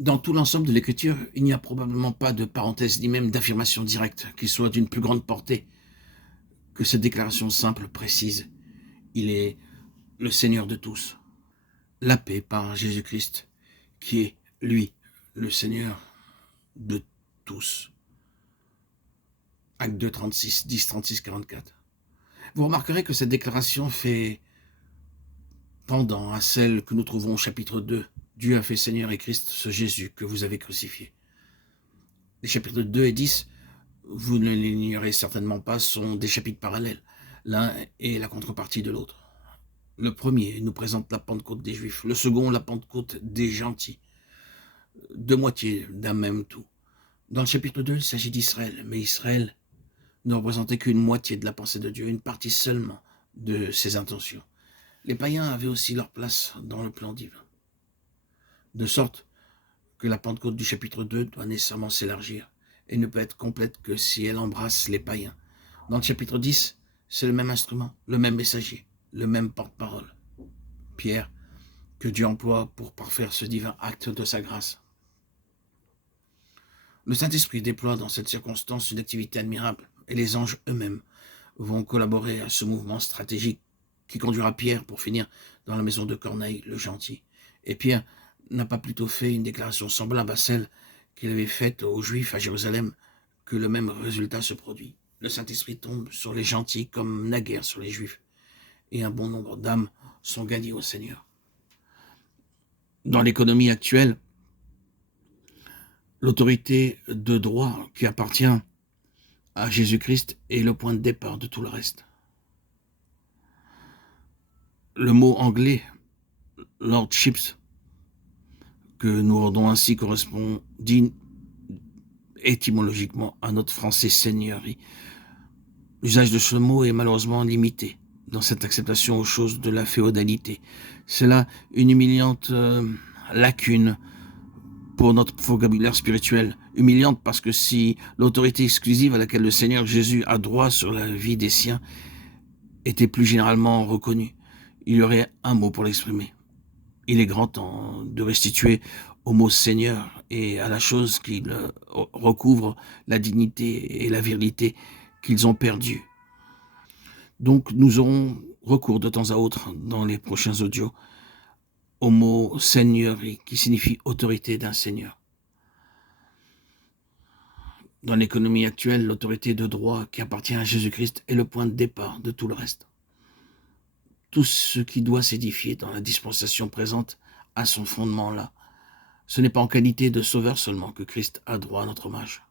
Dans tout l'ensemble de l'Écriture, il n'y a probablement pas de parenthèse ni même d'affirmation directe qui soit d'une plus grande portée que cette déclaration simple, précise. Il est le Seigneur de tous. La paix par Jésus-Christ, qui est, lui, le Seigneur de tous. Acte 2, 36, 10, 36, 44. Vous remarquerez que cette déclaration fait pendant à celle que nous trouvons au chapitre 2. Dieu a fait Seigneur et Christ ce Jésus que vous avez crucifié. Les chapitres 2 et 10, vous ne l'ignorez certainement pas, sont des chapitres parallèles. L'un est la contrepartie de l'autre. Le premier nous présente la Pentecôte des Juifs, le second la Pentecôte des gentils. Deux moitiés d'un même tout. Dans le chapitre 2, il s'agit d'Israël, mais Israël ne représentait qu'une moitié de la pensée de Dieu, une partie seulement de ses intentions. Les païens avaient aussi leur place dans le plan divin. De sorte que la Pentecôte du chapitre 2 doit nécessairement s'élargir et ne peut être complète que si elle embrasse les païens. Dans le chapitre 10, c'est le même instrument, le même messager, le même porte-parole. Pierre, que Dieu emploie pour parfaire ce divin acte de sa grâce. Le Saint-Esprit déploie dans cette circonstance une activité admirable et les anges eux-mêmes vont collaborer à ce mouvement stratégique qui conduira Pierre pour finir dans la maison de Corneille, le gentil. Et Pierre n'a pas plutôt fait une déclaration semblable à celle qu'il avait faite aux Juifs à Jérusalem que le même résultat se produit. Le Saint-Esprit tombe sur les gentils comme naguère sur les Juifs, et un bon nombre d'âmes sont gagnées au Seigneur. Dans l'économie actuelle, l'autorité de droit qui appartient à Jésus-Christ est le point de départ de tout le reste. Le mot anglais lordships que nous rendons ainsi correspond étymologiquement à notre français seigneurie. L'usage de ce mot est malheureusement limité dans cette acceptation aux choses de la féodalité. C'est là une humiliante lacune pour notre vocabulaire spirituel. Humiliante parce que si l'autorité exclusive à laquelle le Seigneur Jésus a droit sur la vie des siens était plus généralement reconnue, il y aurait un mot pour l'exprimer. Il est grand temps de restituer au mot Seigneur et à la chose qu'il recouvre la dignité et la virilité qu'ils ont perdues. Donc nous aurons recours de temps à autre dans les prochains audios au mot Seigneurie qui signifie autorité d'un Seigneur. Dans l'économie actuelle, l'autorité de droit qui appartient à Jésus-Christ est le point de départ de tout le reste. Tout ce qui doit s'édifier dans la dispensation présente a son fondement là. Ce n'est pas en qualité de sauveur seulement que Christ a droit à notre hommage.